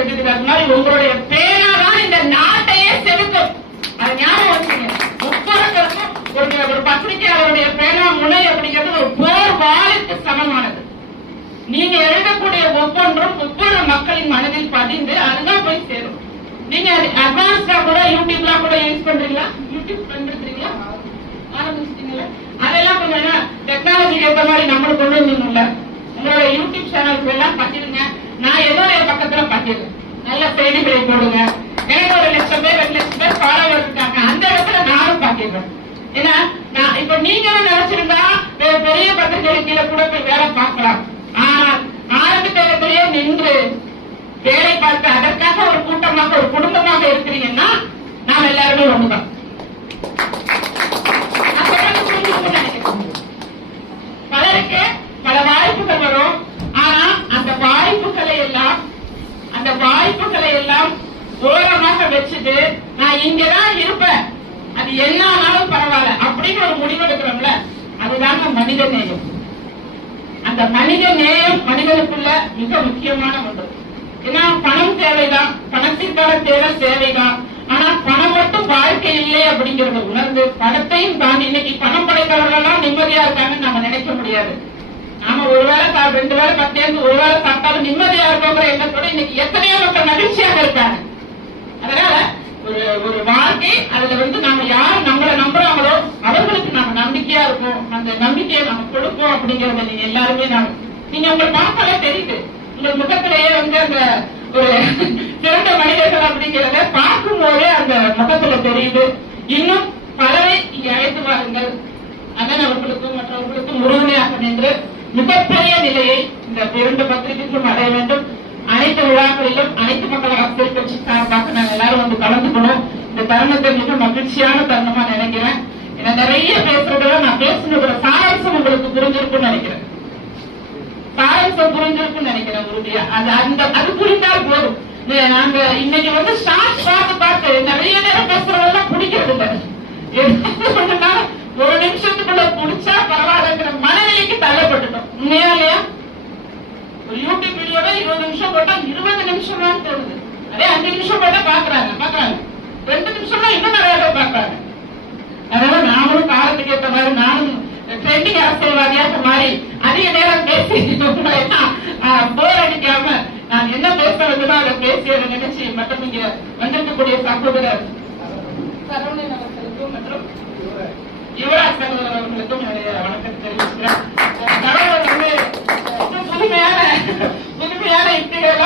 செஞ்சதுக்கு அது மாதிரி உங்களுடைய பேனா தான் இந்த நாட்டையே செலுத்தும். அது ஞாபகம் வச்சுங்க. ஒவ்வொருத்தருக்கும் ஒரு பத்திரிகையாளருடைய பேனா முனை அப்படிங்கிறது ஒரு போர் வாளுக்கு சமமானது. நீங்க எழுதக்கூடிய ஒவ்வொன்றும் ஒவ்வொரு மக்களின் மனதில் பதிந்து அதுதான் போய் சேரும். நீங்க அட்வான்ஸ்டா கூட யூடியூப்ல கூட யூஸ் பண்றீங்களா? யூடியூப் பயன்படுத்துறீங்களா? ஆரம்பிச்சிட்டீங்களா? அதெல்லாம் கொஞ்சம் டெக்னாலஜிக்கு ஏற்ற மாதிரி நம்மளுக்கு கொண்டு வந்தீங்கல்ல. உங்களோட யூடியூப் சேனலுக்கு எல்லாம் பகிருங்க. நான் என்னுடைய பக்கத்துல பகிர்றேன். நல்ல செய்திகளை போடுங்க. எனக்கு ஒரு 1,00,000 பேர் 2,00,000 பேர் ஃபாலோவர் இருக்காங்க. அந்த இடத்துல நானும் பகிர்றேன். ஏன்னா இப்ப நீங்களும் நினைச்சிருந்தா பெரிய பத்திரிகை கீழே கூட போய் வேலை பார்க்கலாம். ஆனால் ஆரம்பித்த இடத்திலேயே நின்று வேலை பார்த்து அதற்காக ஒரு கூட்டமாக ஒரு குடும்பமாக இருக்கிறீங்கன்னா நாம் எல்லாருமே ஒண்ணுதான். பலருக்கு பல வாய்ப்புகள் வரும். ஆனா அந்த வாய்ப்புகளை எல்லாம் ஓரமாக வச்சுட்டு நான் இங்கதான் இருப்பேன், அது என்ன ஆனாலும் பரவாயில்ல அப்படின்னு ஒரு முடிவெடுக்கிறோம்ல, அதுதாங்க மனித நேயம். அந்த மனித நேயம் மனிதனுக்குள்ள மிக முக்கியமான ஒன்று. ஏன்னா பணம் தேவைதான், பணத்திற்கான தேவை சேவைதான். ஆனா பணம் மட்டும் வாழ்க்கை இல்லை அப்படிங்கறத உணர்ந்து பணத்தையும் தாண்டி இன்னைக்கு பணம் படைத்தவர்கள் நிம்மதியா இருக்காங்கன்னு நம்ம நினைக்க முடியாது. நாம ஒரு வேளை 2 வேளை 10 ஒரு வேளை சாப்பிட்டாலும் நிம்மதியா இருக்கோங்கிற எண்ணத்தோட இன்னைக்கு எத்தனையோ மக்கள் மகிழ்ச்சியாக இருக்காங்க. அதனால ஒரு வாழ்க்கை அதுல நாம யார் நம்மளை நம்புறாங்களோ அவர்களுக்கு நாம நம்பிக்கையா இருப்போம். அந்த நம்பிக்கையை நம்ம கொடுப்போம் அப்படிங்கறத நீங்க எல்லாருமே நீங்க உங்களை பார்த்தாலே தெரியுது. உங்க முகத்திலேயே அந்த ஒரு சிறந்த மனிதர்கள் அப்படிங்கிறத பார்க்கும் போதே அந்த முகத்துல தெரியுது. இன்னும் பலரை இங்க அழைத்து வாருங்கள். அதன் அவர்களுக்கும் மற்றவர்களுக்கும் உறுதுணையாக நின்று மிகப்பெரிய நிலையை இந்த 2 பத்திரிகைக்கும் அடைய வேண்டும். அனைத்து விழாக்களிலும் அனைத்து மக்கள் அரசியல் கட்சி சார்பாக நாங்கள் எல்லாரும் கலந்துக்கணும். இந்த தருணத்தை மிக மகிழ்ச்சியான தருணமா நினைக்கிறேன். ஏன்னா நிறைய பேசுறதுல நான் பேசுனதோட சாரம்சம் உங்களுக்கு புரிஞ்சிருக்குன்னு நினைக்கிறேன். நினைக்கிறேன் உறுதியா. அது புரிந்தால் போதும். நாங்க இன்னைக்கு ஷார்ட் பார்த்து நிறைய நேரம் பேசுறதெல்லாம் பிடிக்கிறது இல்லை. ஒரு நிமிஷத்துக்குள்ள பிடிச்சா பரவாயில்லைங்கிற மனநிலைக்கு தள்ளப்பட்டுட்டோம். உண்மையா இல்லையா? ஒரு யூடியூப் வீடியோட 20 நிமிஷம் போட்டா 20 நிமிஷம் தான் தோணுது. அதே 5 நிமிஷம் போட்டா பாக்குறாங்க 2 நிமிஷம் தான் இன்னும் நிறைய பேர் பாக்குறாங்க. அதனால நாமளும் காலத்துக்கு ஏற்ற மாதிரி நானும் ட்ரெண்டிங் அரசியல்வாதியாக மாறி அதிக நேரம் பேசி போர் அடிக்காம நான் என்ன பேச வேண்டுமோ அதை பேசி அதை நினைச்சு மற்றும் இங்க வந்திருக்கக்கூடிய சகோதரர் சரவணன் அவர்களுக்கும் மற்றும் யுவராஜ் சகோதரர் அவர்களுக்கும் என்னுடைய வணக்கத்தை தெரிவிக்கிறேன். புதுமையான யுக்திகள்